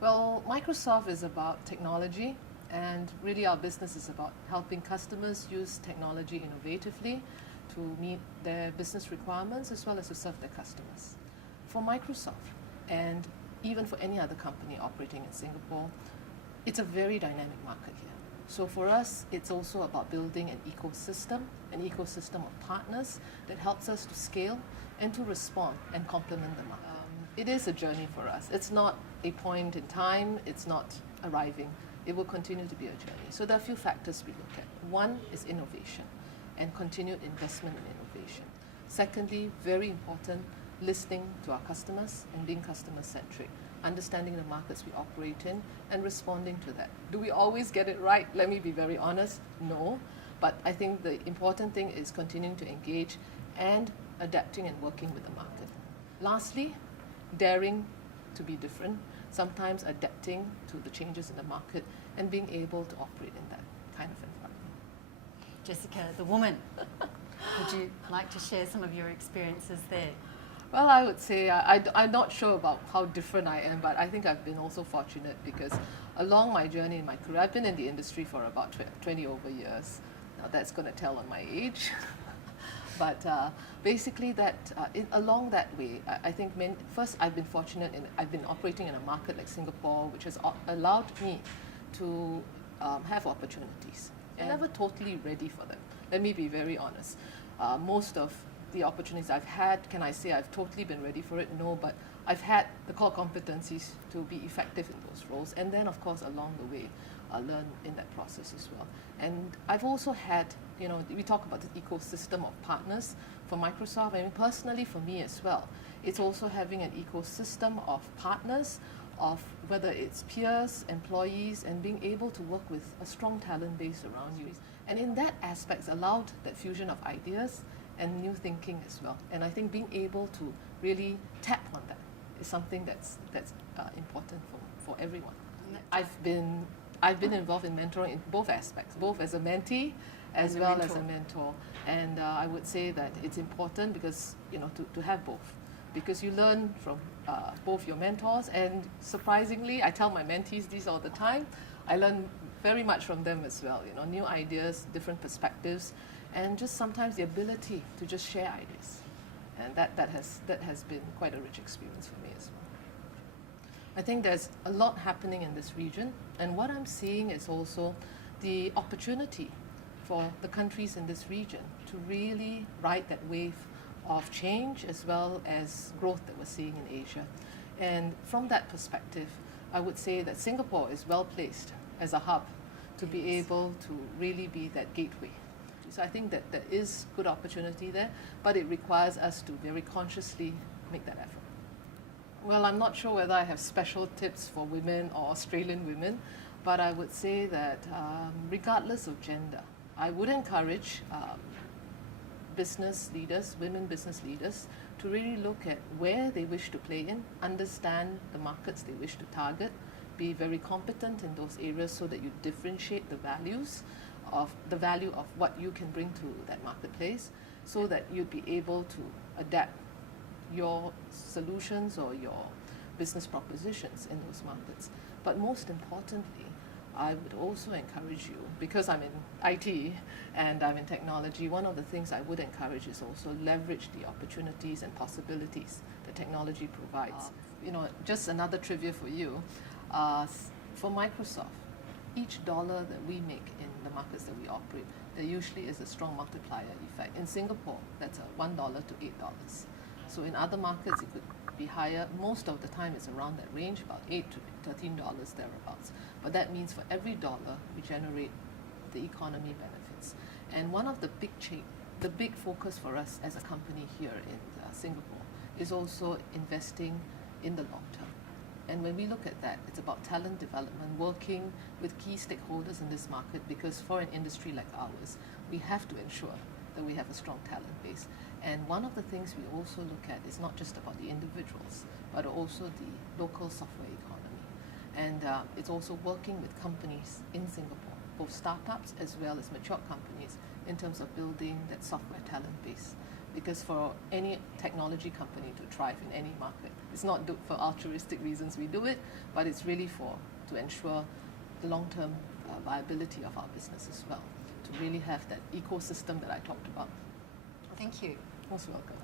Well, Microsoft is about technology, and really our business is about helping customers use technology innovatively to meet their business requirements as well as to serve their customers. For Microsoft, and even for any other company operating in Singapore, it's a very dynamic market here. So for us, it's also about building an ecosystem of partners that helps us to scale and to respond and complement the market. It is a journey for us. It's not a point in time, it's not arriving. It will continue to be a journey. So there are a few factors we look at. One is innovation and continued investment in innovation. Secondly, very important, listening to our customers and being customer-centric, understanding the markets we operate in and responding to that. Do we always get it right? Let me be very honest, no. But I think the important thing is continuing to engage and adapting and working with the market. Lastly, daring to be different, sometimes adapting to the changes in the market and being able to operate in that kind of environment. Jessica, the woman, would you like to share some of your experiences there? Well, I would say I'm not sure about how different I am, but I think I've been also fortunate because along my journey in my career, I've been in the industry for about 20 over years. Now that's going to tell on my age. But basically, along that way, I think first I've been fortunate in I've been operating in a market like Singapore, which has allowed me to have opportunities. I'm never totally ready for them. Let me be very honest. Most of the opportunities I've had, can I say I've totally been ready for it? No, but I've had the core competencies to be effective in those roles. And then, of course, along the way, I learn in that process as well. And I've also had, we talk about the ecosystem of partners for Microsoft. I mean, personally, for me as well, it's also having an ecosystem of partners, of whether it's peers, employees, and being able to work with a strong talent base around you. And in that aspect, it's allowed that fusion of ideas and new thinking as well. And I think being able to really tap on that is something that's important for everyone. I've been involved in mentoring in both aspects, both as a mentee as well as a mentor. And I would say that it's important because, to have both. Because you learn from both your mentors, and surprisingly, I tell my mentees this all the time, I learn very much from them as well, new ideas, different perspectives, and just sometimes the ability to just share ideas. And that has been quite a rich experience for me as well. I think there's a lot happening in this region, and what I'm seeing is also the opportunity for the countries in this region to really ride that wave of change as well as growth that we're seeing in Asia. And from that perspective, I would say that Singapore is well placed as a hub to be able to really be that gateway. So I think that there is good opportunity there, but it requires us to very consciously make that effort. Well, I'm not sure whether I have special tips for women or Australian women, but I would say that regardless of gender, I would encourage business leaders, women business leaders, to really look at where they wish to play in, understand the markets they wish to target, be very competent in those areas so that you differentiate the value of what you can bring to that marketplace, so that you'd be able to adapt your solutions or your business propositions in those markets. But most importantly, I would also encourage you, because I'm in IT and I'm in technology, one of the things I would encourage is also leverage the opportunities and possibilities that technology provides. Just another trivia for you. For Microsoft, each dollar that we make in the markets that we operate, there usually is a strong multiplier effect. In Singapore, that's $1 to $8. So in other markets, it could be higher. Most of the time, it's around that range, about $8 to $13 thereabouts. But that means for every dollar, we generate the economy benefits. And one of the big focus for us as a company here in Singapore is also investing in the long term. And when we look at that, it's about talent development, working with key stakeholders in this market, because for an industry like ours, we have to ensure that we have a strong talent base. And one of the things we also look at is not just about the individuals, but also the local software economy. And it's also working with companies in Singapore, both startups as well as mature companies, in terms of building that software talent base. Because for any technology company to thrive in any market, It's not for altruistic reasons we do it, but it's really to ensure the long-term viability of our business as well, to really have that ecosystem that I talked about. Thank you. Most welcome.